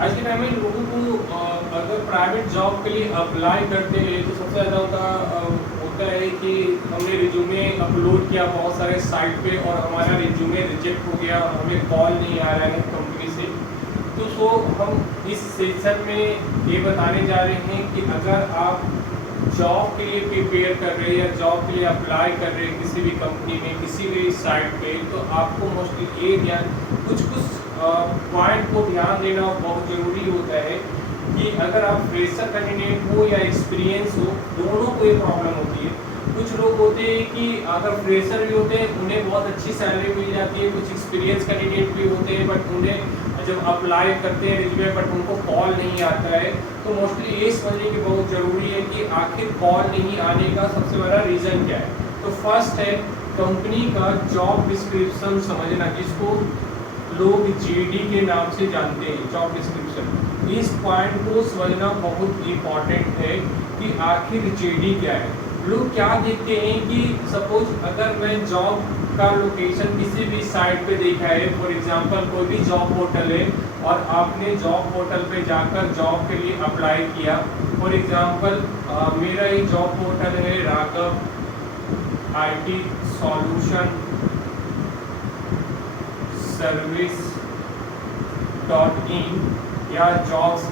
आज के टाइम में लोगों को अगर प्राइवेट जॉब के लिए अप्लाई करते हैं तो सबसे ज़्यादा होता है कि हमने रिज्यूमे अपलोड किया बहुत सारे साइट पे और हमारा रिज्यूमे रिजेक्ट हो गया और हमें कॉल नहीं आ रहा है कंपनी से। तो हम इस सेशन में ये बताने जा रहे हैं कि अगर आप जॉब के लिए प्रिपेयर कर रहे हैं या जॉब के लिए अप्लाई कर रहे हैं किसी भी कंपनी में किसी भी साइट पे, तो आपको मोस्टली ये ध्यान कुछ पॉइंट को ध्यान देना बहुत ज़रूरी होता है कि अगर आप फ्रेशर कैंडिडेट हो या एक्सपीरियंस हो, दोनों को ये प्रॉब्लम होती है। कुछ लोग होते हैं कि अगर फ्रेशर भी होते हैं उन्हें बहुत अच्छी सैलरी मिल जाती है, कुछ एक्सपीरियंस कैंडिडेट भी होते हैं बट उन्हें जब अप्लाई करते हैं रिज्यूमे बट उनको कॉल नहीं आता है। तो मोस्टली ये समझने की बहुत ज़रूरी है कि आखिर कॉल नहीं आने का सबसे बड़ा रीज़न क्या है। तो फर्स्ट है कंपनी का जॉब डिस्क्रिप्शन समझना, जिसको लोग जीडी के नाम से जानते हैं, जॉब डिस्क्रिप्शन। इस पॉइंट को समझना बहुत इम्पॉर्टेंट है कि आखिर जीडी क्या है। लोग क्या देखते हैं कि सपोज अगर मैं जॉब का लोकेशन किसी भी साइट पे देखा है, फॉर एग्जांपल कोई भी जॉब पोर्टल है और आपने जॉब पोर्टल पे जाकर जॉब के लिए अप्लाई किया। फॉर एग्जांपल मेरा ही जॉब पोर्टल है Raghav IT solution service .in या jobshire.com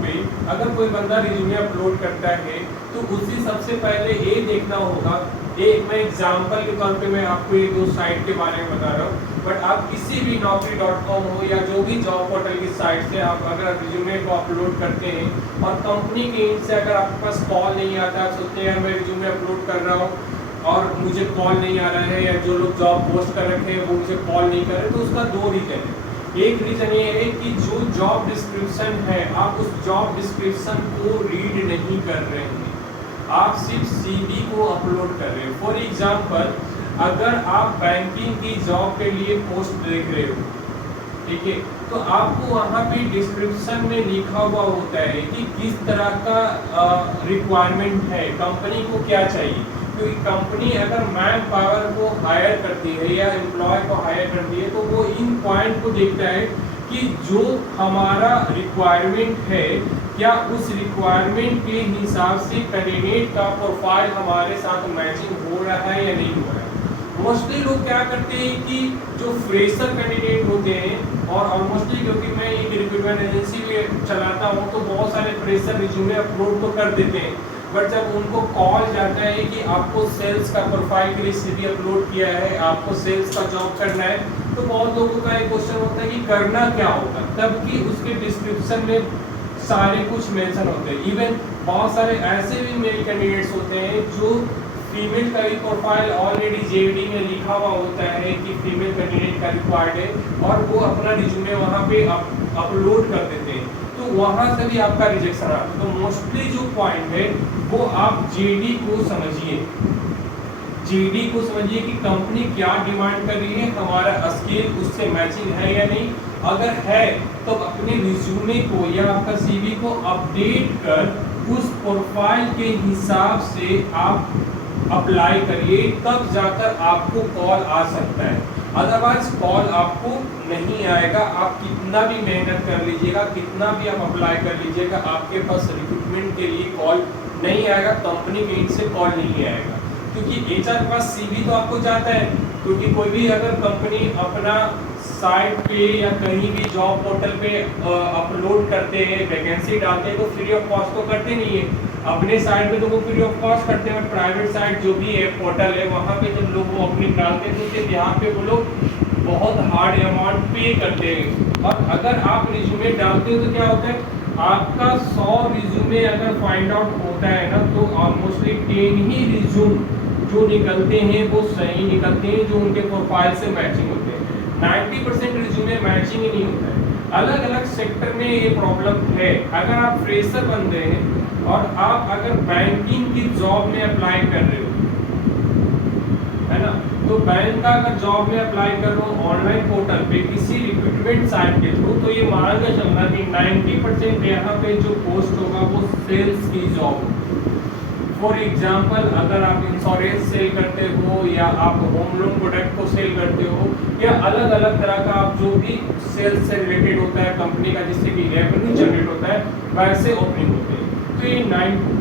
पे अगर कोई बंदा रिज्यूमे अपलोड करता है तो उसी सबसे पहले ये देखना होगा। एक मैं एग्जांपल के तौर पे मैं आपको ये दो साइट के बारे में बता रहा हूँ, बट आप किसी भी naukri.com हो या जो भी जॉब पोर्टल की साइट से आप अगर रिज्यूमे को अपलोड करते हैं और कंपनी के एंड से अगर आपके पास कॉल नहीं आता, आप सोचते हैं यार मैं रिज्यूमे अपलोड कर रहा हूँ और मुझे कॉल नहीं आ रहा है, या जो लोग जॉब पोस्ट कर रखे हैं वो मुझे कॉल नहीं कर रहे, तो उसका दो रीज़न है। एक रीज़न ये है कि जो जॉब डिस्क्रिप्शन है आप उस जॉब डिस्क्रिप्शन को रीड नहीं कर रहे हैं, आप सिर्फ CV को अपलोड कर रहे हो। फॉर एग्जांपल अगर आप बैंकिंग की जॉब के लिए पोस्ट देख रहे हो, ठीक है, तो आपको वहाँ पे डिस्क्रिप्शन में लिखा हुआ होता है कि किस तरह का रिक्वायरमेंट है, कंपनी को क्या चाहिए। क्योंकि कंपनी अगर मैन पावर को हायर करती है या एम्प्लॉय को हायर करती है तो वो इन पॉइंट को देखता है कि जो हमारा रिक्वायरमेंट है क्या उस रिक्वायरमेंट के हिसाब से कैंडिडेट का प्रोफाइल हमारे साथ मैचिंग हो रहा है या नहीं हो रहा है। मोस्टली लोग क्या करते हैं कि जो फ्रेशर कैंडिडेट होते हैं, और ऑलमोस्टली क्योंकि मैं एक रिक्रूटमेंट एजेंसी भी चलाता हूँ तो बहुत सारे फ्रेशर रिज्यूमे अपलोड तो कर देते हैं, बट जब उनको कॉल जाता है कि आपको सेल्स का प्रोफाइल के लिए CV अपलोड किया है, आपको सेल्स का जॉब करना है, तो बहुत लोगों का एक क्वेश्चन होता है कि करना क्या होगा, तब कि उसके डिस्क्रिप्शन में सारे कुछ मेंशन होते हैं। इवन बहुत सारे ऐसे भी मेल कैंडिडेट्स होते हैं जो फीमेल का भी प्रोफाइल ऑलरेडी JD में लिखा हुआ होता है कि फीमेल कैंडिडेट का रिक्वायर्ड है और वो अपना रिज्यूमे वहाँ पे अपलोड कर देते हैं, तो वहाँ से भी आपका रिजेक्शन आता है। तो मोस्टली जो पॉइंट है वो आप JD को समझिए, JD को समझिए कि कंपनी क्या डिमांड कर रही है, हमारा स्किल उससे मैचिंग है या नहीं। अगर है तो अपने रिज्यूमे को या आपका CV को अपडेट कर उस प्रोफाइल के हिसाब से आप अप्लाई करिए, तब जाकर आपको कॉल आ सकता है। अदरवाइज कॉल आपको नहीं आएगा। आप कितना भी मेहनत कर लीजिएगा, कितना भी आप अप्लाई कर लीजिएगा, आपके पास रिक्रूटमेंट के लिए कॉल नहीं आएगा, कंपनी के एंड से कॉल नहीं आएगा, क्योंकि HR के पास CV तो आपको जाता है। क्योंकि कोई भी अगर कंपनी अपना साइट पे या कहीं भी जॉब पोर्टल पे अपलोड करते हैं, वैकेंसी डालते हैं, तो फ्री ऑफ कॉस्ट तो करते नहीं है। अपने साइट पे तो वो फ्री ऑफ कॉस्ट करते हैं, प्राइवेट साइट जो भी है पोर्टल है वहाँ पे जब लोग वो अपनी डालते हैं तो उसके यहाँ पे वो लोग बहुत हार्ड अमाउंट पे करते हैं। और अगर आप रिज्यूमे डालते हो तो क्या होता है, आपका 100 रिज्यूमे अगर फाइंड आउट होता है ना, तो ऑलमोस्टली 10 ही रिज्यूम जो निकलते हैं वो सही निकलते हैं, जो उनके प्रोफाइल से मैचिंग होते हैं। 90% रिज्यूमे मैचिंग ही नहीं होता है। अलग अलग सेक्टर में ये प्रॉब्लम है। अगर आप फ्रेशर बंदे हैं और आप अगर बैंकिंग की जॉब में अप्लाई कर रहे हो, है ना, तो बैंक का अगर जॉब में अप्लाई कर रहे हो ऑनलाइन पोर्टल पे किसी रिक्रूटमेंट साइट के थ्रू, तो ये मान के चलना कि 90% यहाँ पे जो पोस्ट होगा वो सेल्स की जॉब होगी। फॉर एग्जाम्पल अगर आप इंश्योरेंस सेल करते हो या आप होम लोन प्रोडक्ट को सेल करते हो या अलग अलग तरह का आप जो भी सेल्स से रिलेटेड होता है कंपनी का जिससे कि रेवेन्यू जनरेट होता है वैसे ओपनिंग होते हैं। तो ये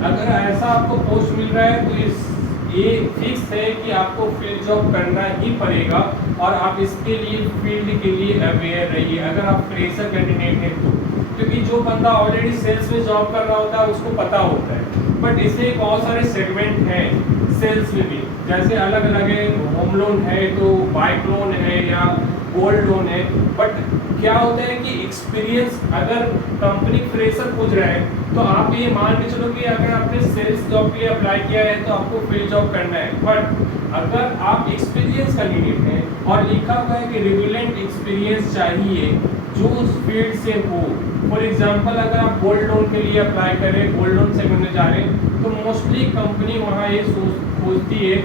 अगर ऐसा आपको पोस्ट मिल रहा है तो ये फिक्स है कि आपको फील्ड जॉब करना ही पड़ेगा और आप इसके लिए फील्ड के लिए अवेयर रहिए अगर आप फ्रेशर कैंडिडेट हैं तो, क्योंकि जो बंदा ऑलरेडी सेल्स में जॉब कर रहा होता है उसको पता होता है। बट इससे बहुत सारे सेगमेंट हैं सेल्स में भी, जैसे अलग अलग है, होम लोन है तो बाइक लोन है या गोल्ड लोन है। बट क्या होता है कि एक्सपीरियंस अगर कंपनी फ्रेशर खोज रहा है तो आप ये मान के चलो कि अगर आपने सेल्स जॉब के लिए अप्लाई किया है तो आपको फील्ड जॉब करना है। बट अगर आप एक्सपीरियंस कैंडिडेट हैं और लिखा हुआ है कि रिलेवेंट एक्सपीरियंस चाहिए जो उस फील्ड से हो, फॉर एग्जांपल अगर आप गोल्ड लोन के लिए अप्लाई कर रहे हैं, गोल्ड लोन सेगमेंट में जा रहे हैं तो मोस्टली कंपनी वहाँ ये खोजती है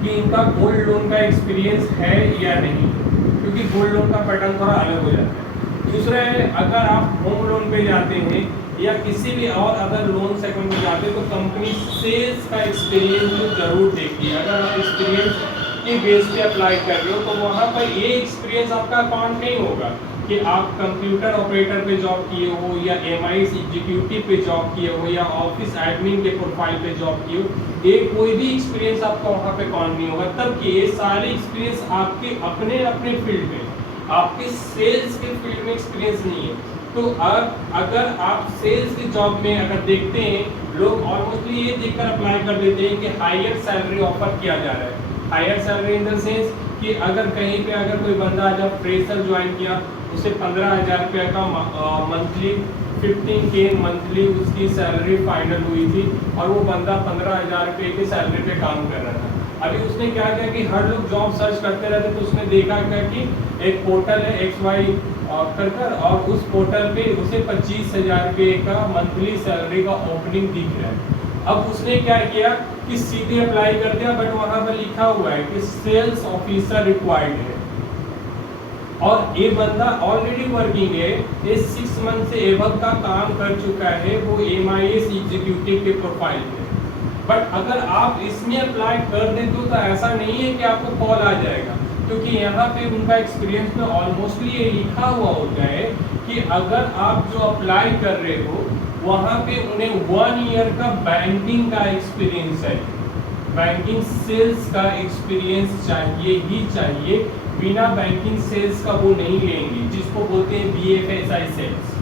कि इनका गोल्ड लोन का एक्सपीरियंस है या नहीं, क्योंकि गोल्ड लोन का पैटर्न थोड़ा अलग हो जाता है। दूसरा है अगर आप होम लोन पे जाते हैं या किसी भी और अदर लोन सेगमेंट में जाते हैं तो कंपनी सेल्स का एक्सपीरियंस तो जरूर देखती है। अगर आप एक्सपीरियंस के बेस पे अप्लाई कर रहे हो तो वहाँ पर ये एक्सपीरियंस आपका काउंट नहीं होगा कि आप कंप्यूटर ऑपरेटर पे जॉब किए हो या एमआईएस एग्जीक्यूटिव पे जॉब किए हो या ऑफिस एडमिन के प्रोफाइल पे जॉब किए हो, ये कोई भी एक्सपीरियंस आपका वहाँ पे काउंट नहीं होगा। तब कि ये सारे एक्सपीरियंस आपके अपने अपने फील्ड में, आपके सेल्स के फील्ड में एक्सपीरियंस नहीं है। तो अगर आप सेल्स की जॉब में अगर देखते हैं, लोग ऑलमोस्टली ये देखकर अप्लाई कर देते हैं कि हायर सैलरी ऑफर किया जा रहा है। Higher salary in the sense कि अगर कहीं पे अगर कोई बंदा जब फ्रेशर ज्वाइन किया उसे 15,000 रुपये का मंथली 15K मंथली उसकी सैलरी फाइनल हुई थी और वो बंदा 15,000 रुपये की सैलरी पे काम कर रहा था। अभी उसने क्या किया कि हर लोग जॉब सर्च करते रहते तो उसने देखा क्या कि एक पोर्टल है XY कर और उस पोर्टल पे उसे 25,000 रुपये का मंथली सैलरी का ओपनिंग दिख रहा है। अब उसने क्या किया कि सीधे अप्लाई कर दिया, बट वहाँ पर लिखा हुआ है कि सेल्स ऑफिसर रिक्वायर्ड है और ये बंदा ऑलरेडी वर्किंग है, ये 6 मंथ से एबव का काम कर चुका है, वो एमआईएस एग्जीक्यूटिव के प्रोफाइल पे। बट अगर आप इसमें अप्लाई कर देते हो तो ऐसा नहीं है कि आपको कॉल आ जाएगा, क्योंकि यहाँ पे उनका एक्सपीरियंस में ऑलमोस्टली ये लिखा हुआ होता है कि अगर आप जो अप्लाई कर रहे हो वहाँ पे उन्हें 1 ईयर का बैंकिंग का एक्सपीरियंस है, बैंकिंग सेल्स का एक्सपीरियंस चाहिए ही चाहिए। बिना बैंकिंग सेल्स का वो नहीं लेंगे, जिसको बोलते हैं BFSI सेल्स।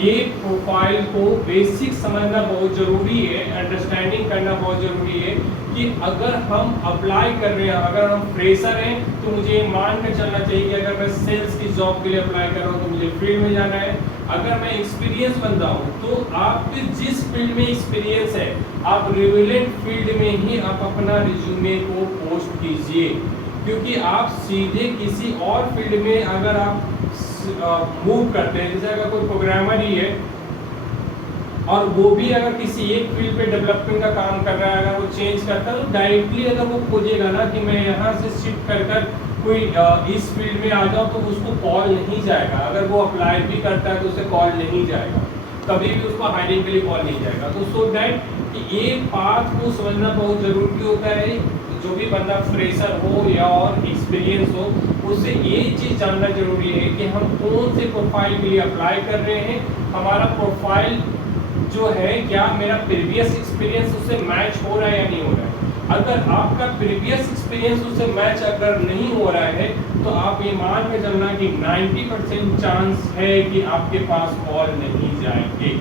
ये प्रोफाइल को बेसिक समझना बहुत जरूरी है, अंडरस्टैंडिंग करना बहुत जरूरी है कि अगर हम अप्लाई कर रहे हैं, अगर हम फ्रेशर हैं तो मुझे मान कर चलना चाहिए कि अगर मैं सेल्स की जॉब के लिए अप्लाई कर रहा हूँ तो मुझे फील्ड में जाना है। अगर मैं एक्सपीरियंस बंदा हूँ तो आपके जिस फील्ड में एक्सपीरियंस है आप रिलेवेंट फील्ड में ही आप अपना रिज्यूमे को पोस्ट कीजिए, क्योंकि आप सीधे किसी और फील्ड में अगर आप मूव करते हैं, जैसे अगर कोई प्रोग्रामर ही है और वो भी अगर किसी एक फील्ड पे डेवलपमेंट का काम कर रहा है, अगर वो चेंज करता है तो डायरेक्टली अगर वो खोजेगा ना कि मैं यहाँ से शिफ्ट कर कोई इस फील्ड में आ जाओ तो उसको कॉल नहीं जाएगा। अगर वो अप्लाई भी करता है तो उसे कॉल नहीं जाएगा, कभी भी उसको हायरिंग के लिए कॉल नहीं जाएगा। तो सो दैट कि ये बात को समझना बहुत जरूरी होता है, जो भी बंदा फ्रेशर हो या और एक्सपीरियंस हो उससे ये चीज़ जानना जरूरी है कि हम कौन से प्रोफाइल के लिए अप्लाई कर रहे हैं, हमारा प्रोफाइल जो है क्या मेरा प्रीवियस एक्सपीरियंस उससे मैच हो रहा है या नहीं हो रहा है। अगर आपका प्रीवियस एक्सपीरियंस उससे मैच अगर नहीं हो रहा है तो आप ये मान के चलना कि 90% चांस है कि आपके पास कॉल नहीं जाएंगे।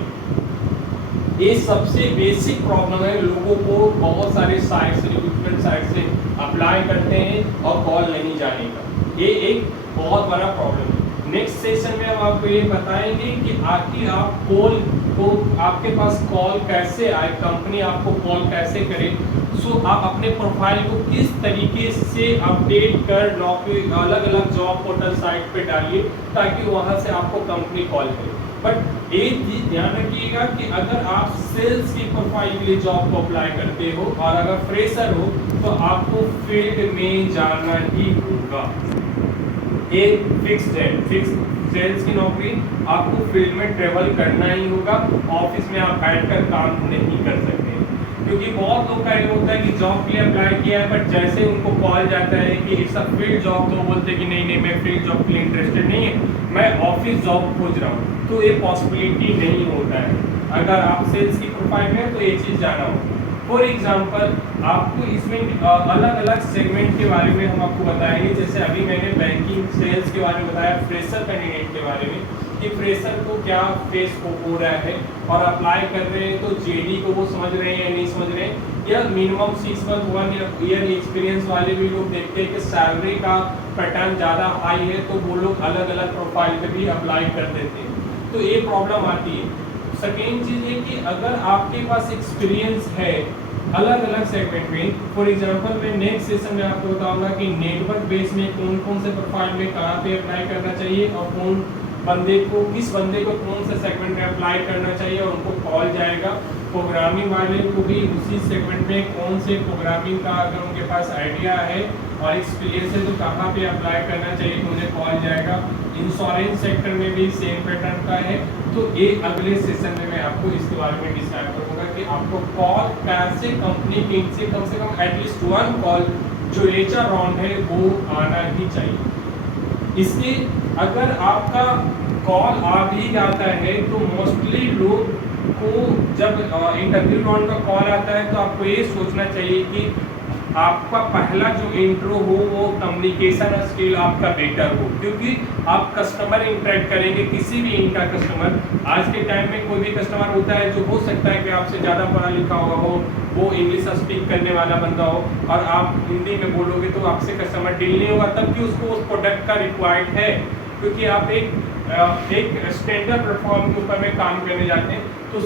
ये सबसे बेसिक प्रॉब्लम है, लोगों को बहुत सारे साइट से, रिक्रूटमेंट साइट से अप्लाई करते हैं और कॉल नहीं जाने का, ये एक बहुत बड़ा प्रॉब्लम है। नेक्स्ट सेशन में हम आपको ये बताएंगे कि आखिर आप कॉल को, आपके पास कॉल कैसे आए, कंपनी आपको कॉल कैसे करे। सो आप अपने प्रोफाइल को किस तरीके से अपडेट कर नौकरी अलग अलग जॉब पोर्टल साइट पे डालिए ताकि वहाँ से आपको कंपनी कॉल करे। बट एक चीज ध्यान रखिएगा कि अगर आप सेल्स की प्रोफाइल के लिए जॉब को अप्लाई करते हो और अगर फ्रेशर हो तो आपको फील्ड में जाना ही होगा। एक फिक्स्ड है, फिक्स सेल्स की नौकरी, आपको फील्ड में ट्रेवल करना ही होगा, ऑफिस में आप बैठकर काम नहीं कर सकते। क्योंकि बहुत लोग का ये होता है कि जॉब के लिए अप्लाई किया है, बट जैसे उनको कॉल जाता है कि इट्स अ फील्ड जॉब, तो वो बोलते हैं कि नहीं नहीं, मैं फील्ड जॉब के लिए इंटरेस्टेड नहीं है, मैं ऑफिस जॉब खोज रहा हूँ। तो ये पॉसिबिलिटी नहीं होता है। अगर आप सेल्स की प्रोफाइल में तो ये चीज़ जाना हो। फॉर एग्जाम्पल आपको इसमें अलग अलग सेगमेंट के बारे में हम आपको बताएंगे। जैसे अभी मैंने बैंकिंग सेल्स के बारे में बताया, फ्रेशर कैंडिडेट के बारे में कि फ्रेशर को क्या फेस हो रहा है, और अप्लाई कर रहे हैं तो जेडी को वो समझ रहे हैं या नहीं समझ रहे हैं, या मिनिमम 6 मंथ 1 ईयर एक्सपीरियंस वाले भी लोग देखते हैं कि सैलरी का पैटर्न ज़्यादा हाई है, तो वो लोग अलग अलग प्रोफाइल पे भी अप्लाई कर देते हैं। तो ये प्रॉब्लम आती है। सेकेंड चीज़ ये कि अगर आपके पास एक्सपीरियंस है अलग अलग सेगमेंट में, फॉर एग्जांपल मैं नेक्स्ट सेशन में आपको बताऊंगा कि नेटवर्क बेस में कौन कौन से प्रोफाइल में कहाँ पे अप्लाई करना चाहिए, और कौन बंदे को किस बंदे को कौन से सेगमेंट में अप्लाई करना चाहिए, और उनको कॉल जाएगा। प्रोग्रामिंग वाले को भी उसी सेगमेंट में कौन से प्रोग्रामिंग का अगर उनके पास आइडिया है और एक्सपीरियंस है तो कहाँ पे अप्लाई करना चाहिए, तो उन्हें कॉल जाएगा। इंश्योरेंस सेक्टर में भी सेम पैटर्न का है। तो ये अगले सेशन में मैं आपको इसके बारे में डिस्क्राइब करूँगा कि आपको कॉल कैसे कंपनी के से कम एटलीस्ट 1 कॉल जो एचआर राउंड है वो आना ही चाहिए। इसके अगर आपका कॉल आ भी जाता है तो मोस्टली लोग को जब इंटरव्यू राउंड का कॉल आता है तो आपको ये सोचना चाहिए कि आपका पहला जो इंट्रो हो वो कम्युनिकेशन स्किल आपका बेटर हो, क्योंकि आप कस्टमर इंटरेक्ट करेंगे। किसी भी इनका कस्टमर आज के टाइम में कोई भी कस्टमर होता है जो हो सकता है कि आपसे ज़्यादा पढ़ा लिखा हुआ हो, वो इंग्लिश स्पीक करने वाला बंदा हो, और आप हिंदी में बोलोगे तो आपसे कस्टमर डील नहीं होगा, तब कि उसको उस प्रोडक्ट का रिक्वायर्ड है, क्योंकि आप एक स्टैंडर्ड प्लेटफॉर्म के ऊपर में काम करने जाते हैं। तो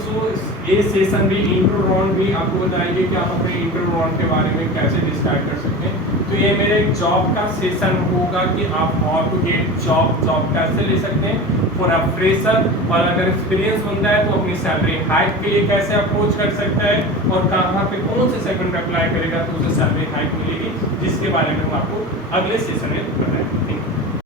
ये सेशन भी इंट्रो राउंड भी आपको बताएंगे कि आप अपने इंट्रो राउंड के बारे में कैसे डिस्क्राइब कर सकते हैं। तो ये मेरे जॉब का सेशन होगा कि आप हाउ टू गेट जॉब कैसे ले सकते हैं फॉर अ फ्रेशर, और अगर एक्सपीरियंस बनता है तो अपनी सैलरी हाइक के लिए कैसे अप्रोच कर सकता है, और कहाँ पे कौन से सेगमेंट में अप्लाई करेगा तो उसे सैलरी हाइक मिलेगी, जिसके बारे में हम आपको अगले सेशन में बताएंगे।